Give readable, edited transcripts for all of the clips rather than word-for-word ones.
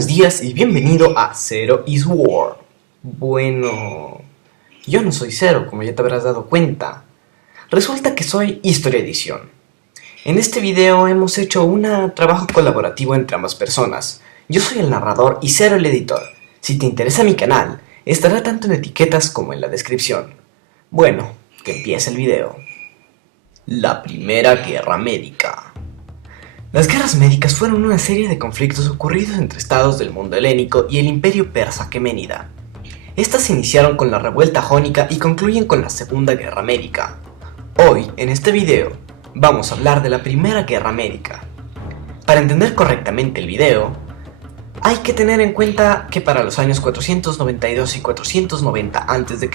Buenos días y bienvenido a Zero is War. Bueno, yo no soy Zero, como ya te habrás dado cuenta. Resulta que soy Historia Edición. En este video hemos hecho un trabajo colaborativo entre ambas personas. Yo soy el narrador y Zero el editor. Si te interesa mi canal, estará tanto en etiquetas como en la descripción. Bueno, que empiece el video. La Primera Guerra Médica. Las guerras médicas fueron una serie de conflictos ocurridos entre estados del mundo helénico y el imperio persa aqueménida. Estas se iniciaron con la revuelta jónica y concluyen con la Segunda Guerra Médica. Hoy, en este video, vamos a hablar de la Primera Guerra Médica. Para entender correctamente el video, hay que tener en cuenta que para los años 492 y 490 a.C.,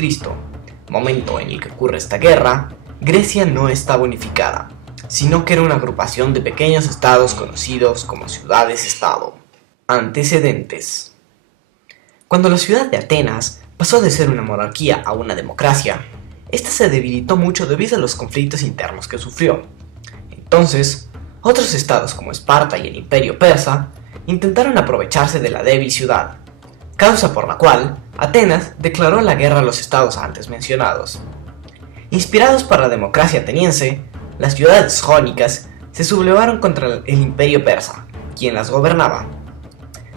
momento en el que ocurre esta guerra, Grecia no estaba unificada, sino que era una agrupación de pequeños estados conocidos como ciudades-estado. Antecedentes. Cuando la ciudad de Atenas pasó de ser una monarquía a una democracia, esta se debilitó mucho debido a los conflictos internos que sufrió. Entonces, otros estados como Esparta y el imperio persa intentaron aprovecharse de la débil ciudad, causa por la cual Atenas declaró la guerra a los estados antes mencionados. Inspirados por la democracia ateniense, las ciudades jónicas se sublevaron contra el imperio persa, quien las gobernaba.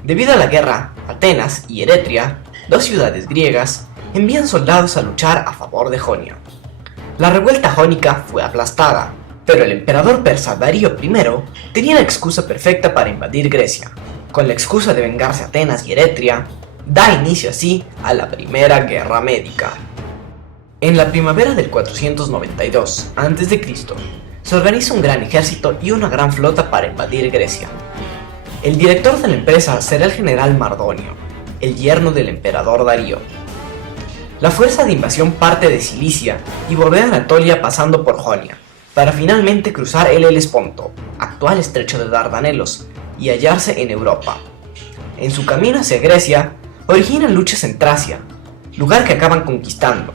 Debido a la guerra, Atenas y Eretria, dos ciudades griegas, envían soldados a luchar a favor de Jonia. La revuelta jónica fue aplastada, pero el emperador persa Darío I tenía la excusa perfecta para invadir Grecia. Con la excusa de vengarse Atenas y Eretria, da inicio así a la Primera Guerra Médica. En la primavera del 492 a.C., se organiza un gran ejército y una gran flota para invadir Grecia. El director de la empresa será el general Mardonio, el yerno del emperador Darío. La fuerza de invasión parte de Cilicia y bordea Anatolia pasando por Jonia, para finalmente cruzar el Helesponto, actual estrecho de Dardanelos, y hallarse en Europa. En su camino hacia Grecia, originan luchas en Tracia, lugar que acaban conquistando.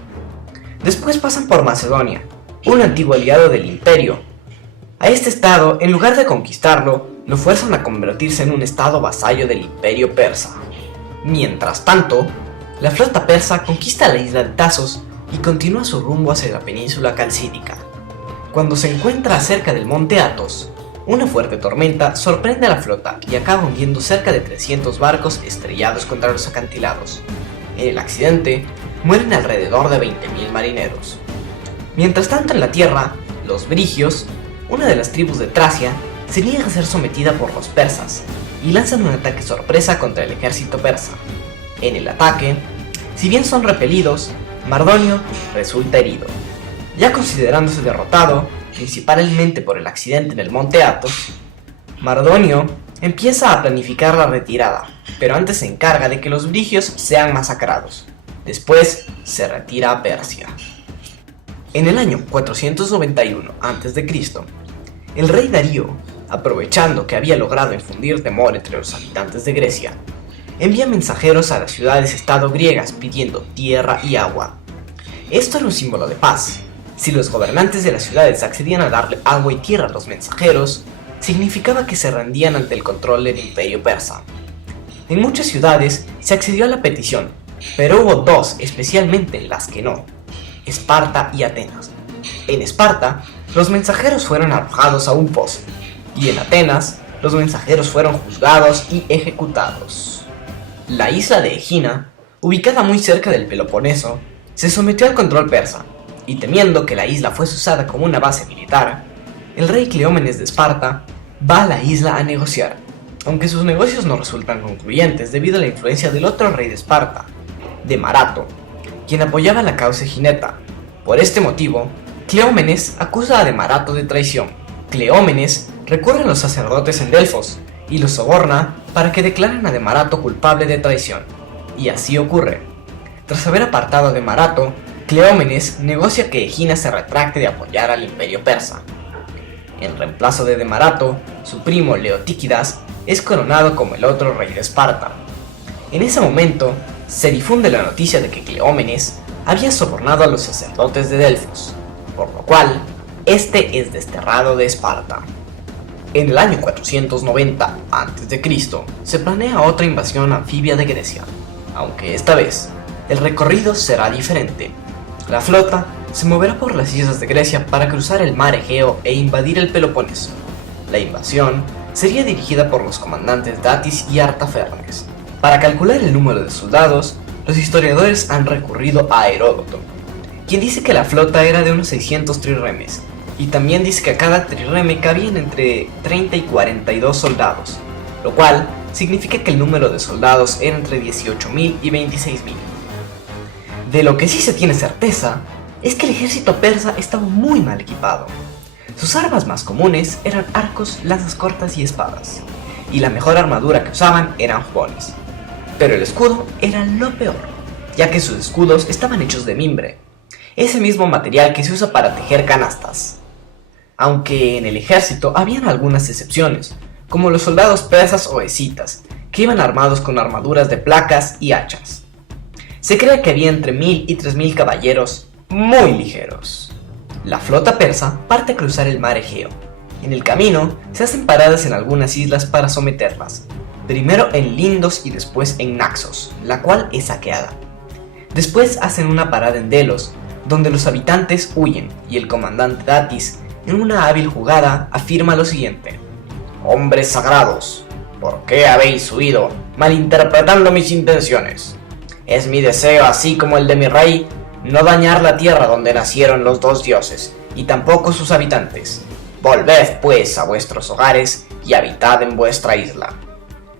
Después pasan por Macedonia, un antiguo aliado del imperio. A este estado, en lugar de conquistarlo, lo fuerzan a convertirse en un estado vasallo del imperio persa. Mientras tanto, la flota persa conquista la isla de Tasos y continúa su rumbo hacia la península calcídica. Cuando se encuentra cerca del monte Athos, una fuerte tormenta sorprende a la flota y acaba hundiendo cerca de 300 barcos estrellados contra los acantilados. En el accidente, mueren alrededor de 20.000 marineros. Mientras tanto en la tierra, los brigios, una de las tribus de Tracia, se niega a ser sometida por los persas y lanzan un ataque sorpresa contra el ejército persa. En el ataque, si bien son repelidos, Mardonio resulta herido. Ya considerándose derrotado, principalmente por el accidente en el monte Athos, Mardonio empieza a planificar la retirada, pero antes se encarga de que los brigios sean masacrados. Después se retira a Persia. En el año 491 a.C., el rey Darío, aprovechando que había logrado infundir temor entre los habitantes de Grecia, envía mensajeros a las ciudades-estado griegas pidiendo tierra y agua. Esto era un símbolo de paz. Si los gobernantes de las ciudades accedían a darle agua y tierra a los mensajeros, significaba que se rendían ante el control del imperio persa. En muchas ciudades se accedió a la petición, pero hubo dos especialmente en las que no: Esparta y Atenas. En Esparta, los mensajeros fueron arrojados a un pozo, y en Atenas, los mensajeros fueron juzgados y ejecutados. La isla de Egina, ubicada muy cerca del Peloponeso, se sometió al control persa, y temiendo que la isla fuese usada como una base militar, el rey Cleómenes de Esparta va a la isla a negociar, aunque sus negocios no resultan concluyentes debido a la influencia del otro rey de Esparta, de Marato, quien apoyaba la causa egineta. Por este motivo, Cleómenes acusa a Demarato de traición. Cleómenes recurre a los sacerdotes en Delfos y los soborna para que declaren a Demarato culpable de traición. Y así ocurre. Tras haber apartado a Demarato, Cleómenes negocia que Egina se retracte de apoyar al imperio persa. En reemplazo de Demarato, su primo Leotíquidas es coronado como el otro rey de Esparta. En ese momento, se difunde la noticia de que Cleómenes había sobornado a los sacerdotes de Delfos, por lo cual este es desterrado de Esparta. En el año 490 a.C. se planea otra invasión anfibia de Grecia, aunque esta vez el recorrido será diferente. La flota se moverá por las islas de Grecia para cruzar el mar Egeo e invadir el Peloponeso. La invasión sería dirigida por los comandantes Datis y Artafernes. Para calcular el número de soldados, los historiadores han recurrido a Heródoto, quien dice que la flota era de unos 600 triremes, y también dice que a cada trireme cabían entre 30 y 42 soldados, lo cual significa que el número de soldados era entre 18.000 y 26.000. De lo que sí se tiene certeza es que el ejército persa estaba muy mal equipado. Sus armas más comunes eran arcos, lanzas cortas y espadas, y la mejor armadura que usaban eran jubones. Pero el escudo era lo peor, ya que sus escudos estaban hechos de mimbre, ese mismo material que se usa para tejer canastas. Aunque en el ejército habían algunas excepciones, como los soldados persas o escitas, que iban armados con armaduras de placas y hachas. Se cree que había entre 1000 y 3000 caballeros muy ligeros. La flota persa parte a cruzar el mar Egeo. En el camino se hacen paradas en algunas islas para someterlas, primero en Lindos y después en Naxos, la cual es saqueada. Después hacen una parada en Delos, donde los habitantes huyen y el comandante Datis, en una hábil jugada, afirma lo siguiente: «Hombres sagrados, ¿por qué habéis huido, malinterpretando mis intenciones? Es mi deseo, así como el de mi rey, no dañar la tierra donde nacieron los dos dioses, y tampoco sus habitantes. Volved pues a vuestros hogares y habitad en vuestra isla».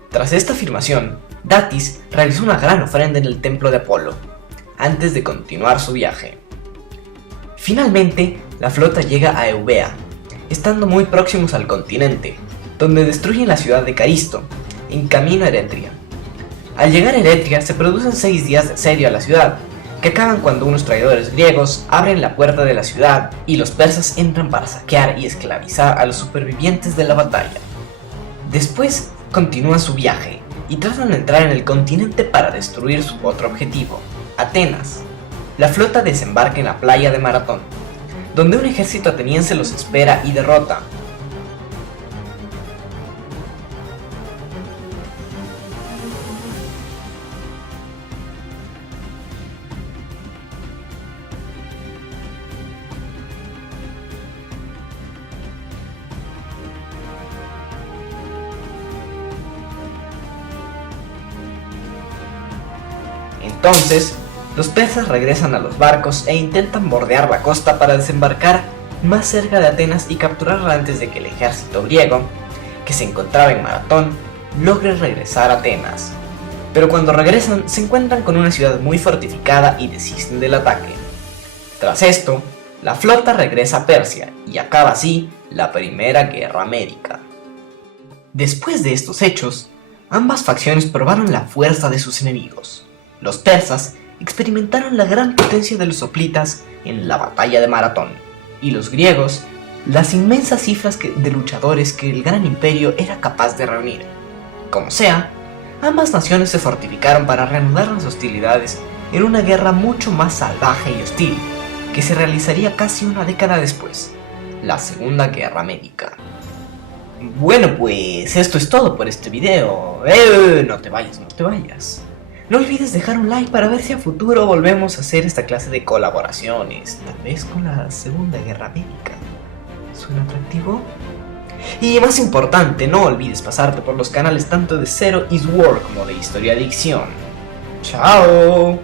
Tras esta afirmación, Datis realizó una gran ofrenda en el templo de Apolo, antes de continuar su viaje. Finalmente, la flota llega a Eubea, estando muy próximos al continente, donde destruyen la ciudad de Caristo, en camino a Eretria. Al llegar a Eretria se producen 6 días de asedio a la ciudad, que acaban cuando unos traidores griegos abren la puerta de la ciudad y los persas entran para saquear y esclavizar a los supervivientes de la batalla. Después continúan su viaje y tratan de entrar en el continente para destruir su otro objetivo, Atenas. La flota desembarca en la playa de Maratón, donde un ejército ateniense los espera y derrota. Entonces, los persas regresan a los barcos e intentan bordear la costa para desembarcar más cerca de Atenas y capturarla antes de que el ejército griego, que se encontraba en Maratón, logre regresar a Atenas. Pero cuando regresan se encuentran con una ciudad muy fortificada y desisten del ataque. Tras esto, la flota regresa a Persia y acaba así la Primera Guerra Médica. Después de estos hechos, ambas facciones probaron la fuerza de sus enemigos. Los persas experimentaron la gran potencia de los hoplitas en la batalla de Maratón, y los griegos las inmensas cifras de luchadores que el gran imperio era capaz de reunir. Como sea, ambas naciones se fortificaron para reanudar las hostilidades en una guerra mucho más salvaje y hostil, que se realizaría casi una década después, la Segunda Guerra Médica. Bueno, pues esto es todo por este video. No te vayas, no te vayas. No olvides dejar un like para ver si a futuro volvemos a hacer esta clase de colaboraciones, tal vez con la Segunda Guerra Médica. ¿Suena atractivo? Y más importante, no olvides pasarte por los canales tanto de Zero is War como de Historia Adicción. ¡Chao!